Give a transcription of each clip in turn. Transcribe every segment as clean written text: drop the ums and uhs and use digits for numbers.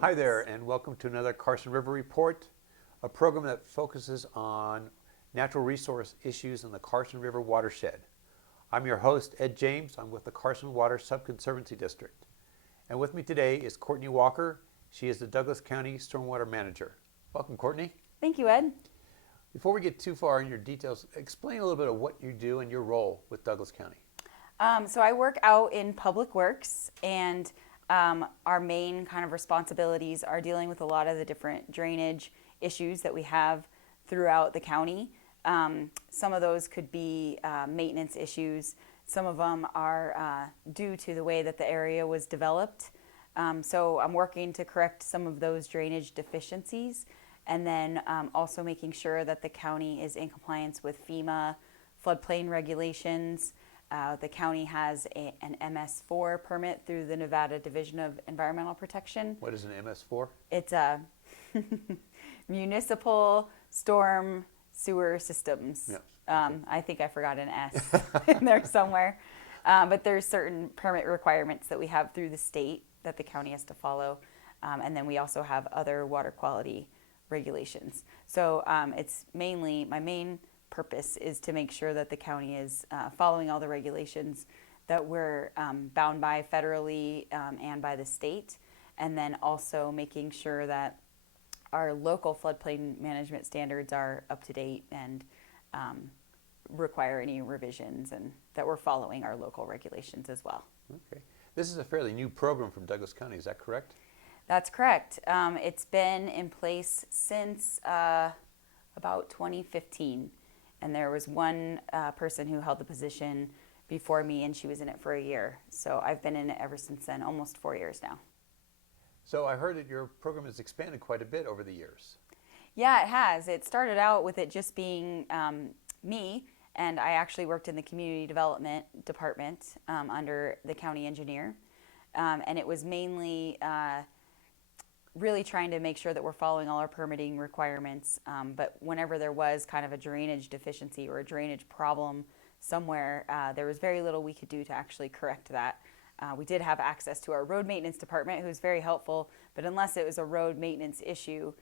Hi there, and welcome to another Carson River Report, a program that focuses on natural resource issues in the Carson River watershed. I'm your host, Ed James. I'm with the Carson Water Subconservancy District. And with me today is Courtney Walker. She is the Douglas County Stormwater Manager. Welcome, Courtney. Thank you, Ed. Before we get too far in your details, explain a little bit of what you do and your role with Douglas County. So I work out in public works, and our main kind of responsibilities are dealing with a lot of the different drainage issues that we have throughout the county. Some of those could be maintenance issues. Some of them are due to the way that the area was developed. So I'm working to correct some of those drainage deficiencies, and then also making sure that the county is in compliance with FEMA floodplain regulations. The county has an MS4 permit through the Nevada Division of Environmental Protection. What is an MS4? It's a municipal storm sewer systems. Yes. I think I forgot an S in there somewhere. But there's certain permit requirements that we have through the state that the county has to follow. And then we also have other water quality regulations. So it's mainly, my main purpose is to make sure that the county is following all the regulations that we're bound by federally and by the state, and then also making sure that our local floodplain management standards are up to date and require any revisions, and that we're following our local regulations as well. Okay. This is a fairly new program from Douglas County, is that correct? That's correct. It's been in place since about 2015. And there was one person who held the position before me, and she was in it for a year. So I've been in it ever since then, almost 4 years now. So I heard that your program has expanded quite a bit over the years. Yeah, it has. It started out with it just being me, and I actually worked in the community development department under the county engineer. And it was mainly really trying to make sure that we're following all our permitting requirements. But whenever there was kind of a drainage deficiency or a drainage problem somewhere, there was very little we could do to actually correct that. We did have access to our road maintenance department, who was very helpful, but unless it was a road maintenance issue,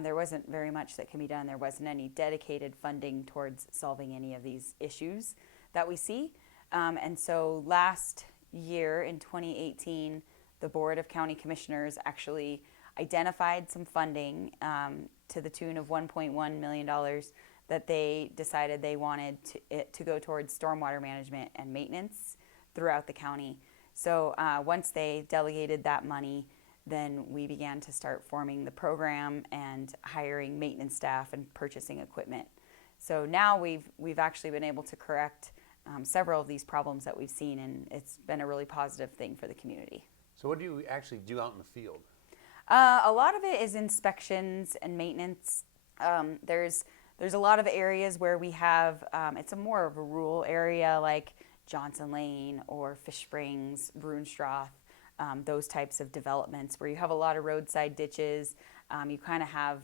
there wasn't very much that can be done. There wasn't any dedicated funding towards solving any of these issues that we see. And so last year in 2018, the Board of County Commissioners actually identified some funding to the tune of $1.1 million that they decided they wanted to go towards stormwater management and maintenance throughout the county. So once they delegated that money, then we began to start forming the program and hiring maintenance staff and purchasing equipment. So now we've actually been able to correct several of these problems that we've seen, and it's been a really positive thing for the community. So what do you actually do out in the field? A lot of it is inspections and maintenance. There's a lot of areas where we have, it's a more of a rural area like Johnson Lane or Fish Springs, Brunstrath, those types of developments where you have a lot of roadside ditches. You kind of have,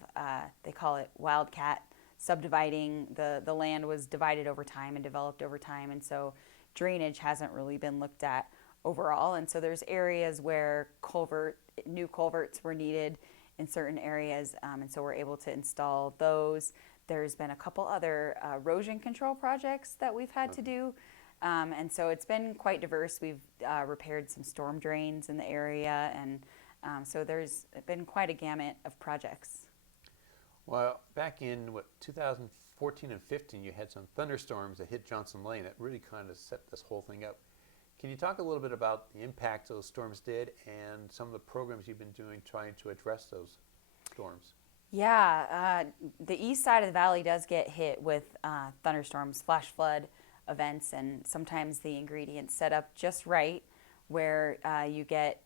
they call it wildcat subdividing. The land was divided over time and developed over time, and so drainage hasn't really been looked at overall. And so there's areas where new culverts were needed in certain areas, and so we're able to install those. There's been a couple other erosion control projects that we've had to do, and so it's been quite diverse. We've repaired some storm drains in the area, and so there's been quite a gamut of projects. Well, back in 2014 and 15, you had some thunderstorms that hit Johnson Lane that really kind of set this whole thing up. Can you talk a little bit about the impact those storms did and some of the programs you've been doing trying to address those storms? Yeah, the east side of the valley does get hit with thunderstorms, flash flood events, and sometimes the ingredients set up just right where you get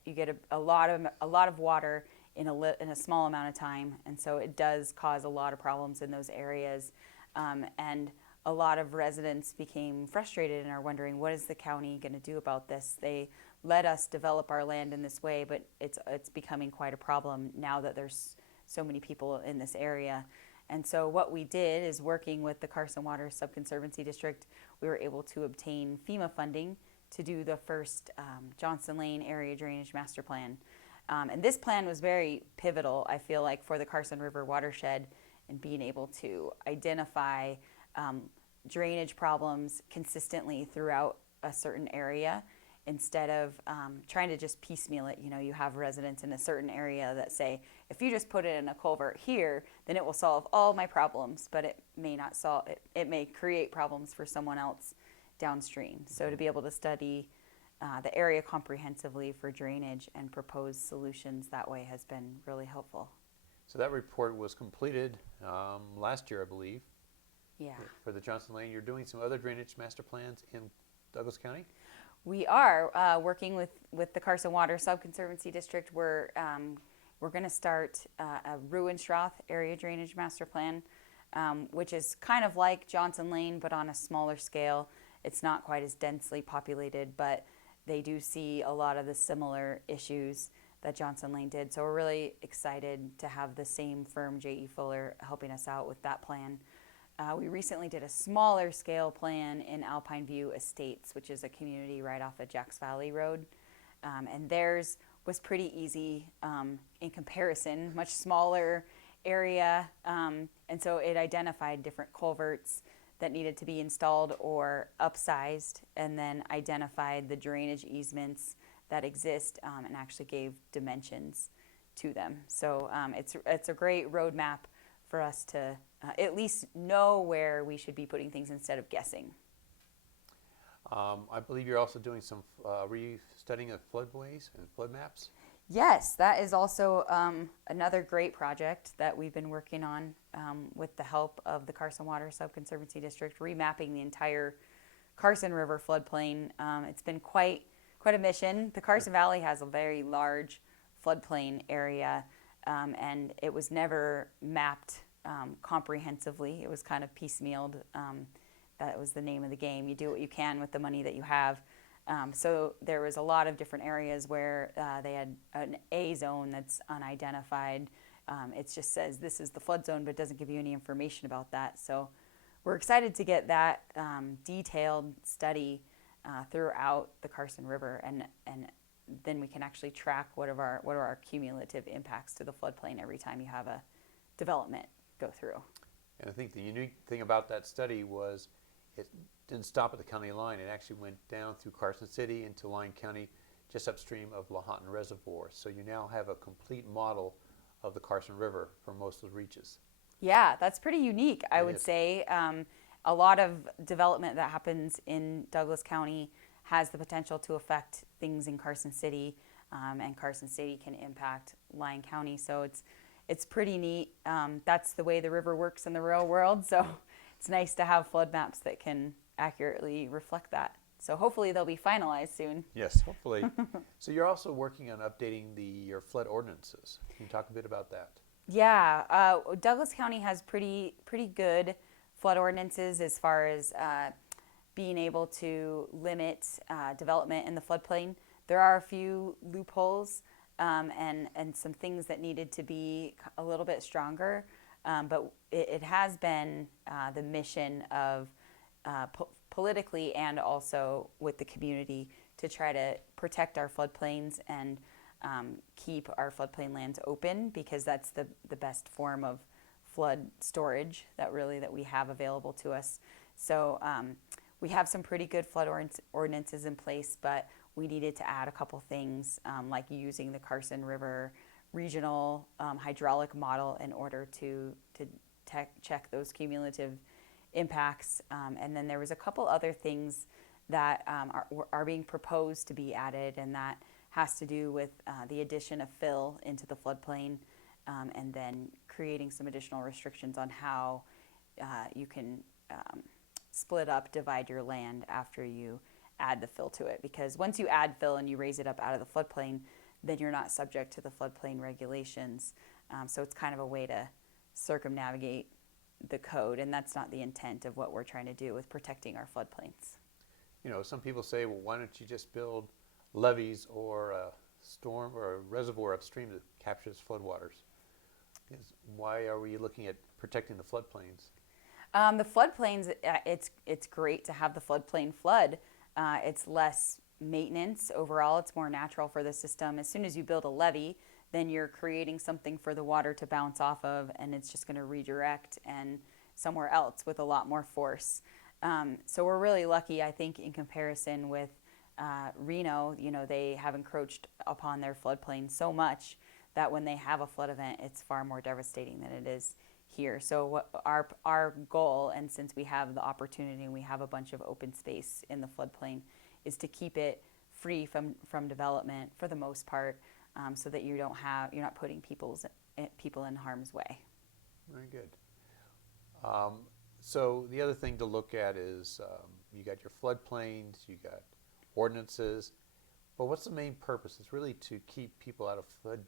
a lot of water in a small amount of time, and so it does cause a lot of problems in those areas. And a lot of residents became frustrated and are wondering, what is the county going to do about this? They let us develop our land in this way, but it's becoming quite a problem now that there's so many people in this area. And so what we did is, working with the Carson Water Subconservancy District, we were able to obtain FEMA funding to do the first Johnson Lane Area Drainage Master Plan. And this plan was very pivotal, I feel like, for the Carson River watershed and being able to identify drainage problems consistently throughout a certain area instead of trying to just piecemeal it. You have residents in a certain area that say, if you just put it in a culvert here, then it will solve all my problems, but it may not solve it. It may create problems for someone else downstream. So to be able to study the area comprehensively for drainage and propose solutions that way has been really helpful. So that report was completed last year, I believe. Yeah. For the Johnson Lane. You're doing some other drainage master plans in Douglas County? We are working with the Carson Water Subconservancy District. We're going to start a Ruinstrath area drainage master plan, which is kind of like Johnson Lane, but on a smaller scale. It's not quite as densely populated, but they do see a lot of the similar issues that Johnson Lane did. So we're really excited to have the same firm, J.E. Fuller, helping us out with that plan. We recently did a smaller scale plan in Alpine View Estates, which is a community right off of Jacks Valley Road. And theirs was pretty easy in comparison, much smaller area. And so it identified different culverts that needed to be installed or upsized, and then identified the drainage easements that exist and actually gave dimensions to them. So it's a great roadmap for us to at least know where we should be putting things instead of guessing. I believe you're also doing some studying of floodways and flood maps. Yes, that is also another great project that we've been working on with the help of the Carson Water Subconservancy District, remapping the entire Carson River floodplain. It's been quite a mission. The Carson Valley has a very large floodplain area, and it was never mapped comprehensively. It was kind of piecemealed. That was the name of the game. You do what you can with the money that you have. So there was a lot of different areas where they had an A zone that's unidentified. It just says this is the flood zone, but it doesn't give you any information about that. So we're excited to get that detailed study throughout the Carson River, and then we can actually track what are our cumulative impacts to the floodplain every time you have a development go through. And I think the unique thing about that study was it didn't stop at the county line. It actually went down through Carson City into Lyon County, just upstream of Lahontan Reservoir. So you now have a complete model of the Carson River for most of the reaches. Yeah, that's pretty unique, I would say. A lot of development that happens in Douglas County has the potential to affect things in Carson City, and Carson City can impact Lyon County. So it's pretty neat. That's the way the river works in the real world. So it's nice to have flood maps that can accurately reflect that. So hopefully they'll be finalized soon. Yes, hopefully. So you're also working on updating your flood ordinances. Can you talk a bit about that? Yeah, Douglas County has pretty good flood ordinances as far as being able to limit development in the floodplain. There are a few loopholes and some things that needed to be a little bit stronger, but it has been the mission of politically and also with the community to try to protect our floodplains and keep our floodplain lands open, because that's the best form of flood storage that we have available to us. So we have some pretty good flood ordinances in place, but we needed to add a couple things like using the Carson River regional hydraulic model in order to check those cumulative impacts. And then there was a couple other things that are being proposed to be added, and that has to do with the addition of fill into the floodplain, and then creating some additional restrictions on how you can divide your land after you add the fill to it. Because once you add fill and you raise it up out of the floodplain, then you're not subject to the floodplain regulations. So it's kind of a way to circumnavigate the code, and that's not the intent of what we're trying to do with protecting our floodplains. You know, some people say, well, why don't you just build levees or a storm or a reservoir upstream that captures floodwaters? Why are we looking at protecting the floodplains? The floodplains, it's great to have the floodplain flood. It's less maintenance overall. It's more natural for the system. As soon as you build a levee, then you're creating something for the water to bounce off of, and it's just going to redirect and somewhere else with a lot more force. So we're really lucky, I think, in comparison with Reno. They have encroached upon their floodplain so much that when they have a flood event, it's far more devastating than it is here. So what our goal, and since we have the opportunity and we have a bunch of open space in the floodplain, is to keep it free from development for the most part, so that you're not putting people in harm's way. Very good. So the other thing to look at is you got your floodplains, you got ordinances, but what's the main purpose? It's really to keep people out of flood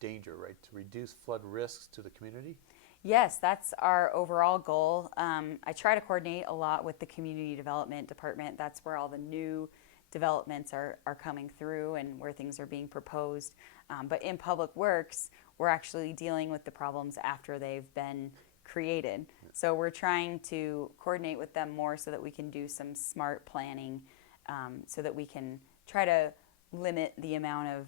danger, right? To reduce flood risks to the community? Yes, that's our overall goal. I try to coordinate a lot with the community development department. That's where all the new developments are coming through and where things are being proposed. But in public works, we're actually dealing with the problems after they've been created. So we're trying to coordinate with them more so that we can do some smart planning, so that we can try to limit the amount of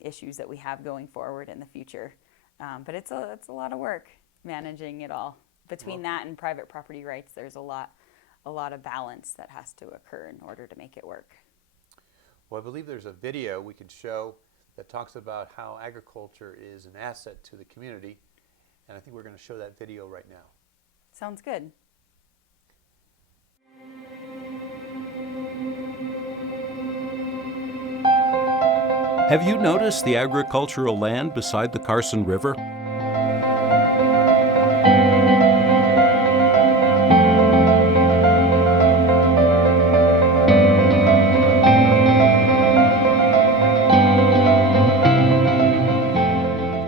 issues that we have going forward in the future. But it's a lot of work managing it all. Between that and private property rights, there's a lot of balance that has to occur in order to make it work. Well, I believe there's a video we can show that talks about how agriculture is an asset to the community, and I think we're going to show that video right now. Sounds good. Have you noticed the agricultural land beside the Carson River?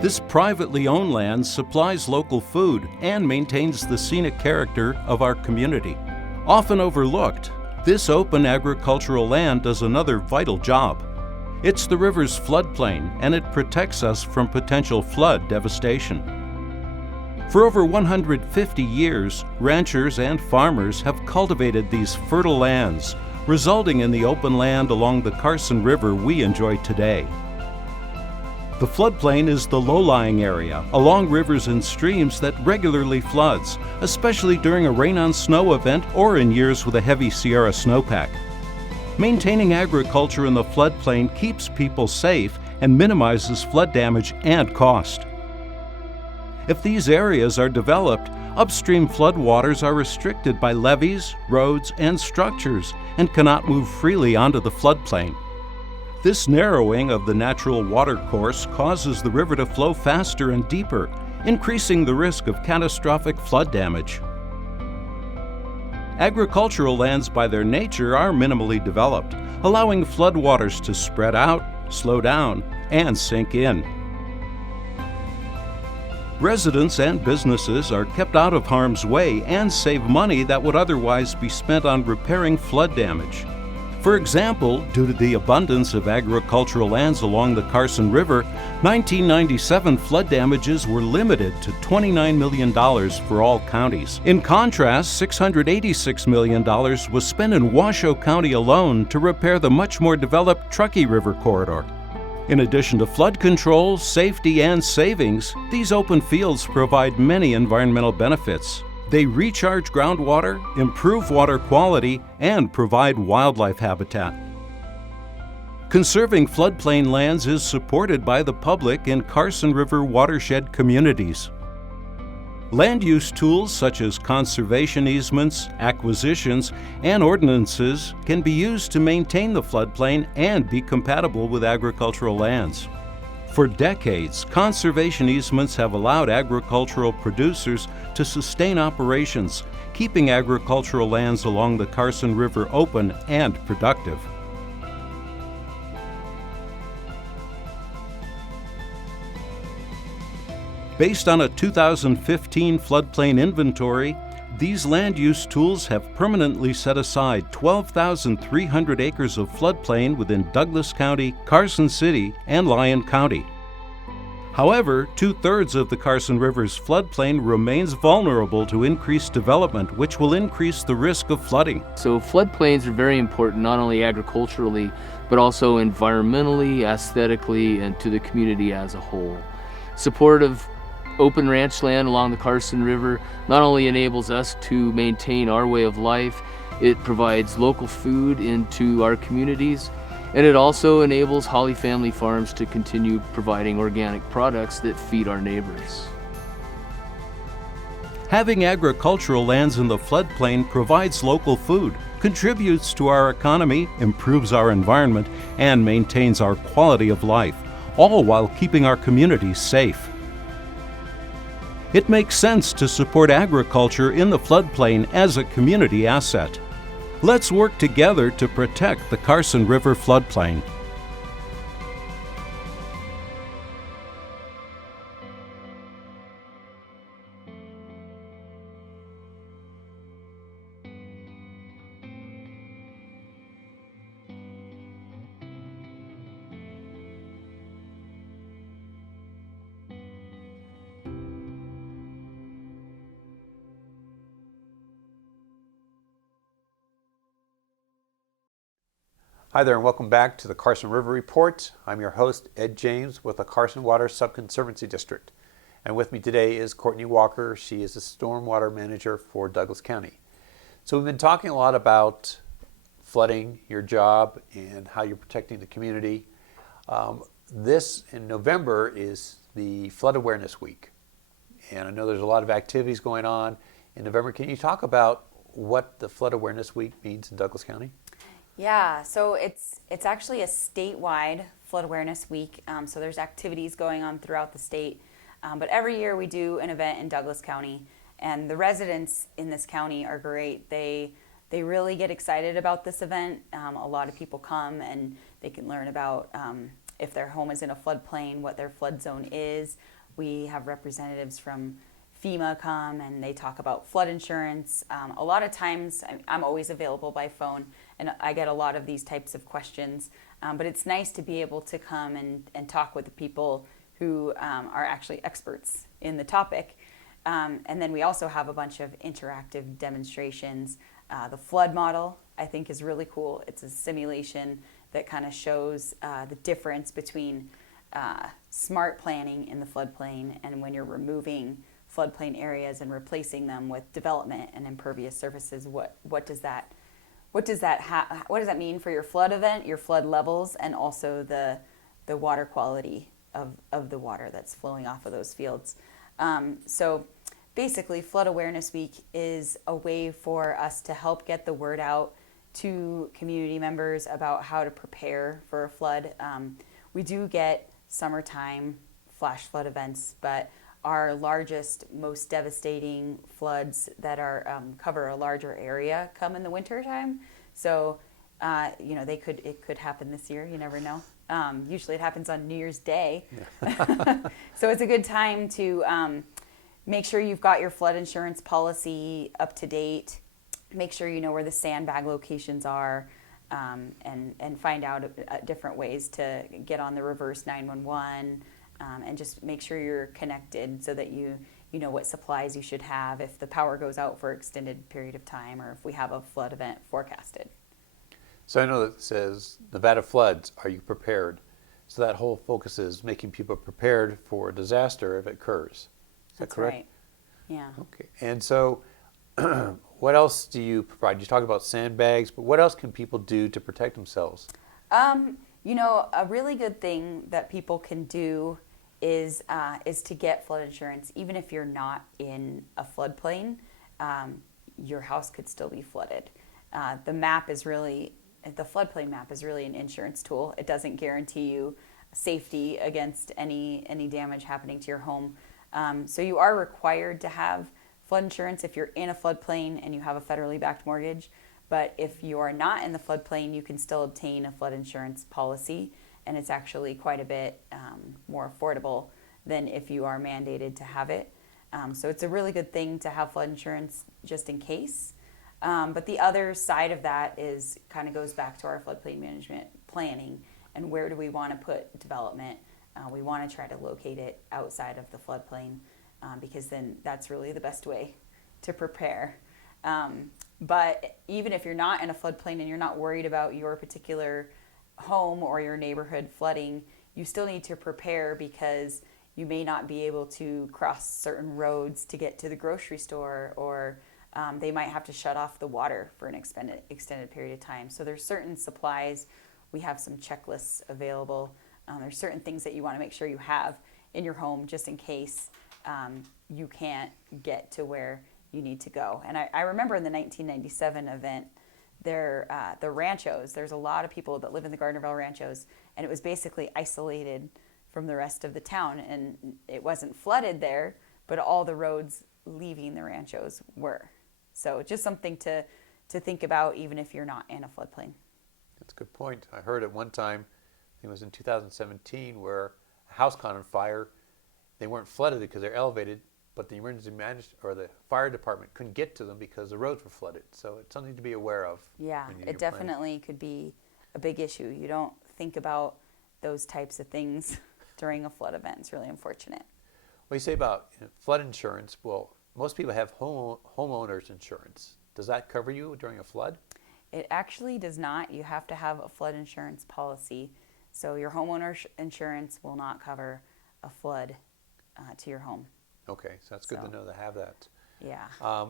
This privately owned land supplies local food and maintains the scenic character of our community. Often overlooked, this open agricultural land does another vital job. It's the river's floodplain, and it protects us from potential flood devastation. For over 150 years, ranchers and farmers have cultivated these fertile lands, resulting in the open land along the Carson River we enjoy today. The floodplain is the low-lying area along rivers and streams that regularly floods, especially during a rain-on-snow event or in years with a heavy Sierra snowpack. Maintaining agriculture in the floodplain keeps people safe and minimizes flood damage and cost. If these areas are developed, upstream floodwaters are restricted by levees, roads, and structures and cannot move freely onto the floodplain. This narrowing of the natural water course causes the river to flow faster and deeper, increasing the risk of catastrophic flood damage. Agricultural lands by their nature are minimally developed, allowing floodwaters to spread out, slow down, and sink in. Residents and businesses are kept out of harm's way and save money that would otherwise be spent on repairing flood damage. For example, due to the abundance of agricultural lands along the Carson River, 1997 flood damages were limited to $29 million for all counties. In contrast, $686 million was spent in Washoe County alone to repair the much more developed Truckee River corridor. In addition to flood control, safety, and savings, these open fields provide many environmental benefits. They recharge groundwater, improve water quality, and provide wildlife habitat. Conserving floodplain lands is supported by the public in Carson River watershed communities. Land use tools such as conservation easements, acquisitions, and ordinances can be used to maintain the floodplain and be compatible with agricultural lands. For decades, conservation easements have allowed agricultural producers to sustain operations, keeping agricultural lands along the Carson River open and productive. Based on a 2015 floodplain inventory, these land use tools have permanently set aside 12,300 acres of floodplain within Douglas County, Carson City, and Lyon County. However, 2/3 of the Carson River's floodplain remains vulnerable to increased development, which will increase the risk of flooding. So floodplains are very important, not only agriculturally, but also environmentally, aesthetically, and to the community as a whole. Support of open ranch land along the Carson River not only enables us to maintain our way of life, it provides local food into our communities, and it also enables Holly Family Farms to continue providing organic products that feed our neighbors. Having agricultural lands in the floodplain provides local food, contributes to our economy, improves our environment, and maintains our quality of life, all while keeping our communities safe. It makes sense to support agriculture in the floodplain as a community asset. Let's work together to protect the Carson River floodplain. Hi there, and welcome back to the Carson River Report. I'm your host, Ed James, with the Carson Water Subconservancy District. And with me today is Courtney Walker. She is the Stormwater Manager for Douglas County. So we've been talking a lot about flooding, your job, and how you're protecting the community. This, in November, is the Flood Awareness Week. And I know there's a lot of activities going on in November. Can you talk about what the Flood Awareness Week means in Douglas County? Yeah, so it's actually a statewide flood awareness week. So there's activities going on throughout the state, but every year we do an event in Douglas County, and the residents in this county are great. They really get excited about this event. A lot of people come and they can learn about if their home is in a floodplain, what their flood zone is. We have representatives from FEMA come and they talk about flood insurance. A lot of times I'm always available by phone, and I get a lot of these types of questions, but it's nice to be able to come and talk with the people who are actually experts in the topic. And then we also have a bunch of interactive demonstrations. The flood model, I think, is really cool. It's a simulation that kind of shows the difference between smart planning in the floodplain and when you're removing floodplain areas and replacing them with development and impervious surfaces. What does that mean for your flood event, your flood levels, and also the water quality of the water that's flowing off of those fields? So basically, Flood Awareness Week is a way for us to help get the word out to community members about how to prepare for a flood. We do get summertime flash flood events, but our largest, most devastating floods that are cover a larger area come in the winter time. So, it could happen this year. You never know. Usually, it happens on New Year's Day. Yeah. So it's a good time to make sure you've got your flood insurance policy up to date. Make sure you know where the sandbag locations are, and find out different ways to get on the reverse 911. And just make sure you're connected so that you know what supplies you should have if the power goes out for an extended period of time or if we have a flood event forecasted. So I know that it says Nevada floods, are you prepared? So that whole focus is making people prepared for a disaster if it occurs. Is that correct? Right. Yeah. Okay. And so what else do you provide? You talk about sandbags, but what else can people do to protect themselves? A really good thing that people can do is to get flood insurance. Even if you're not in a floodplain, your house could still be flooded. The floodplain map is really an insurance tool. It doesn't guarantee you safety against any damage happening to your home. So you are required to have flood insurance if you're in a floodplain and you have a federally backed mortgage. But if you are not in the floodplain, you can still obtain a flood insurance policy, and it's actually quite a bit more affordable than if you are mandated to have it. So it's a really good thing to have flood insurance just in case. But the other side of that kind of goes back to our floodplain management planning and where do we want to put development. We want to try to locate it outside of the floodplain because then that's really the best way to prepare. But even if you're not in a floodplain and you're not worried about your particular home or your neighborhood flooding, you still need to prepare because you may not be able to cross certain roads to get to the grocery store, or they might have to shut off the water for an extended period of time. So there's certain supplies. We have some checklists available. There's certain things that you want to make sure you have in your home just in case you can't get to where you need to go. And I remember in the 1997 event, the ranchos, there's a lot of people that live in the Gardnerville ranchos, and it was basically isolated from the rest of the town, and it wasn't flooded there, but all the roads leaving the ranchos were. So just something to think about even if you're not in a floodplain. That's a good point. I heard at one time, I think it was in 2017, where a house caught on fire. They weren't flooded because they're elevated, but the emergency or the fire department couldn't get to them because the roads were flooded. So it's something to be aware of. Yeah, when you do it your planning. definitely could be a big issue. You don't think about those types of things during a flood event. It's really unfortunate. What you say about flood insurance, well, most people have homeowners insurance. Does that cover you during a flood? It actually does not. You have to have a flood insurance policy. So your homeowner's insurance will not cover a flood to your home. Okay, so that's good to know to have that. Yeah.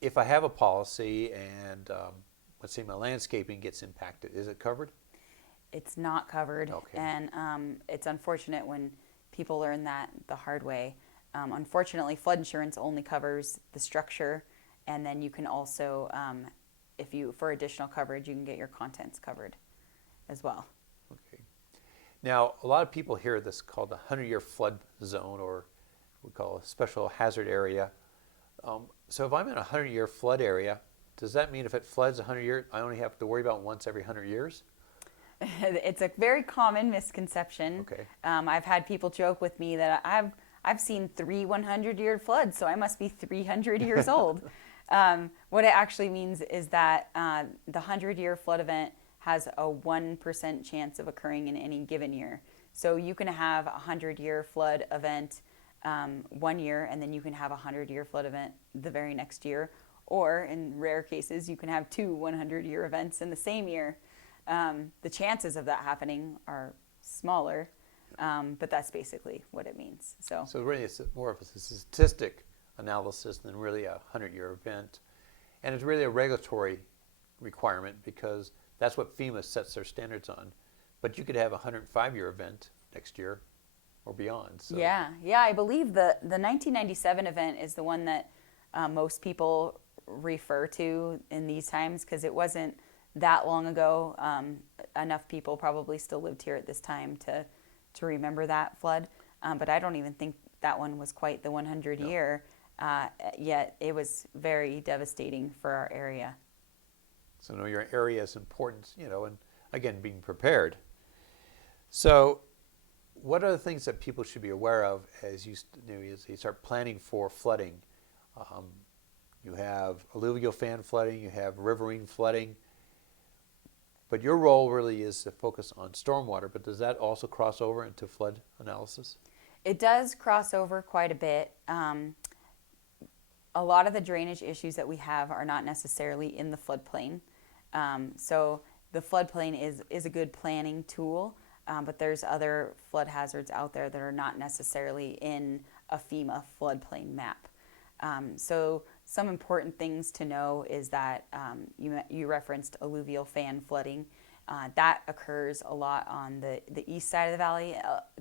If I have a policy and let's say my landscaping gets impacted, is it covered? It's not covered. Okay. And it's unfortunate when people learn that the hard way. Unfortunately, flood insurance only covers the structure, and then you can also, for additional coverage, you can get your contents covered as well. Okay. Now, a lot of people hear this called the 100-year flood zone, or we call a special hazard area. So if I'm in a 100-year flood area, does that mean if it floods 100 years, I only have to worry about once every 100 years? It's a very common misconception. Okay. I've had people joke with me that I've seen 3 100-year floods, so I must be 300 years old. What it actually means is that the 100-year flood event has a 1% chance of occurring in any given year. So you can have a 100-year flood event one year, and then you can have a 100-year flood event the very next year. Or in rare cases, you can have 2 100-year events in the same year. The chances of that happening are smaller, but that's basically what it means. So really it's more of a statistic analysis than really a 100-year event. And it's really a regulatory requirement because that's what FEMA sets their standards on. But you could have a 105-year event next year or beyond. So. Yeah, I believe the 1997 event is the one that most people refer to in these times because it wasn't that long ago. Enough people probably still lived here at this time to remember that flood. But I don't even think that one was quite the 100-year, yet it was very devastating for our area. So know your area is important, and again, being prepared. So what are the things that people should be aware of as you start planning for flooding? You have alluvial fan flooding, you have riverine flooding, but your role really is to focus on stormwater, but does that also cross over into flood analysis? It does cross over quite a bit. A lot of the drainage issues that we have are not necessarily in the floodplain. So the floodplain is a good planning tool, but there's other flood hazards out there that are not necessarily in a FEMA floodplain map. So some important things to know is that you referenced alluvial fan flooding. That occurs a lot on the east side of the valley,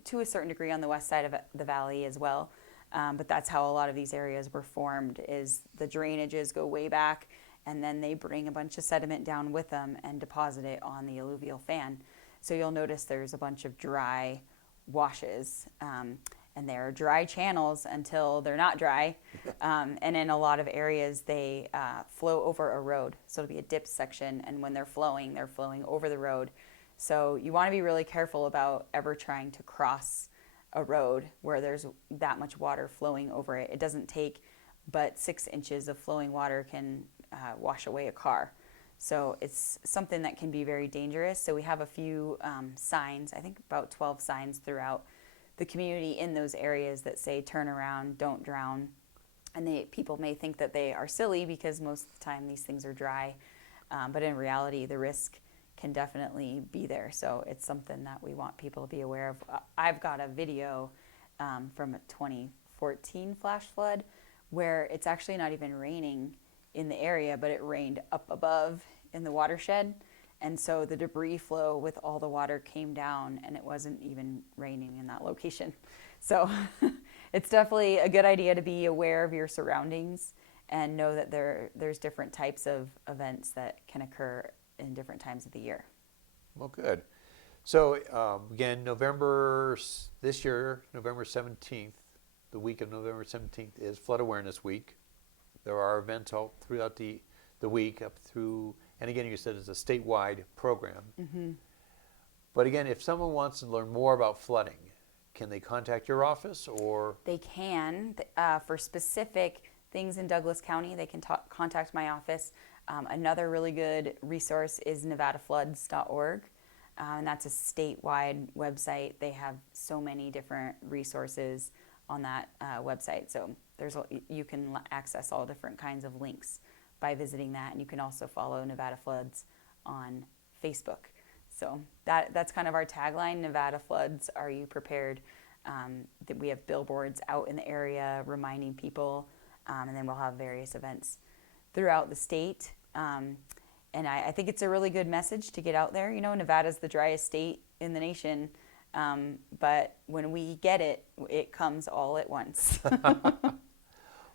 to a certain degree on the west side of the valley as well. But that's how a lot of these areas were formed, is the drainages go way back and then they bring a bunch of sediment down with them and deposit it on the alluvial fan. So you'll notice there's a bunch of dry washes, and they're dry channels until they're not dry. And in a lot of areas, they flow over a road. So it'll be a dip section, and when they're flowing over the road. So you want to be really careful about ever trying to cross a road where there's that much water flowing over it. It doesn't take but 6 inches of flowing water can wash away a car. So it's something that can be very dangerous. So we have a few signs, I think about 12 signs throughout the community in those areas that say turn around, don't drown. And people may think that they are silly because most of the time these things are dry. But in reality, the risk can definitely be there. So it's something that we want people to be aware of. I've got a video from a 2014 flash flood where it's actually not even raining in the area, but it rained up above in the watershed. And so the debris flow with all the water came down, and it wasn't even raining in that location. So it's definitely a good idea to be aware of your surroundings and know that there's different types of events that can occur in different times of the year. Well, good. So again, this year, November 17th, the week of November 17th is Flood Awareness Week. There are events all throughout the week up through, and again, you said it's a statewide program. Mm-hmm. But again, if someone wants to learn more about flooding, can they contact your office or? They can. For specific things in Douglas County, they can contact my office. Another really good resource is nevadafloods.org, and that's a statewide website. They have so many different resources on that website. So you can access all different kinds of links by visiting that, and you can also follow Nevada Floods on Facebook. So that's kind of our tagline, Nevada Floods, are you prepared? That we have billboards out in the area reminding people, and then we'll have various events throughout the state. And I think it's a really good message to get out there. You know, Nevada's the driest state in the nation, but when we get it, it comes all at once.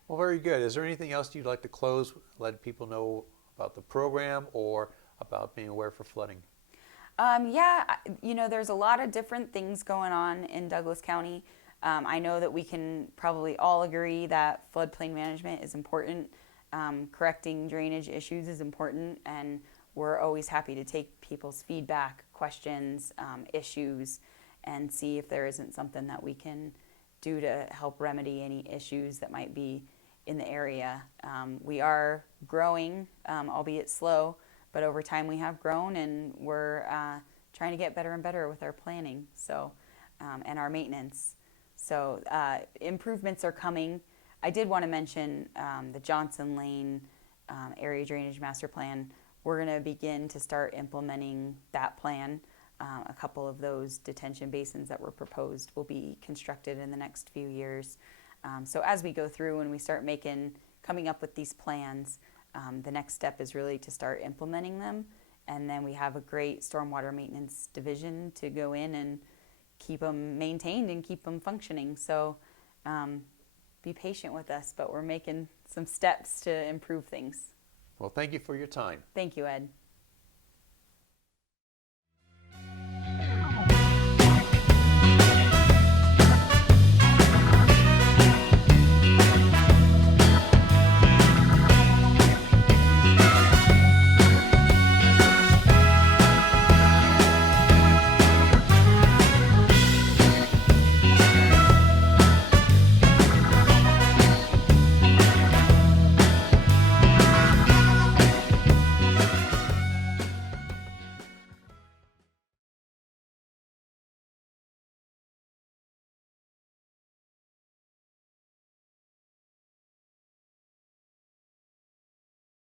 Well, very good. Is there anything else you'd like to close, let people know about the program or about being aware for flooding? Yeah, you know, there's a lot of different things going on in Douglas County. I know that we can probably all agree that floodplain management is important. Correcting drainage issues is important, and we're always happy to take people's feedback, questions, issues, and see if there isn't something that we can do to help remedy any issues that might be in the area. We are growing, albeit slow, but over time we have grown, and we're trying to get better and better with our planning, so and our maintenance. So improvements are coming. I did want to mention the Johnson Lane Area Drainage Master Plan. We're going to begin to start implementing that plan. A couple of those detention basins that were proposed will be constructed in the next few years. So as we go through and we start coming up with these plans, the next step is really to start implementing them. And then we have a great stormwater maintenance division to go in and keep them maintained and keep them functioning. So be patient with us, but we're making some steps to improve things. Well, thank you for your time. Thank you, Ed.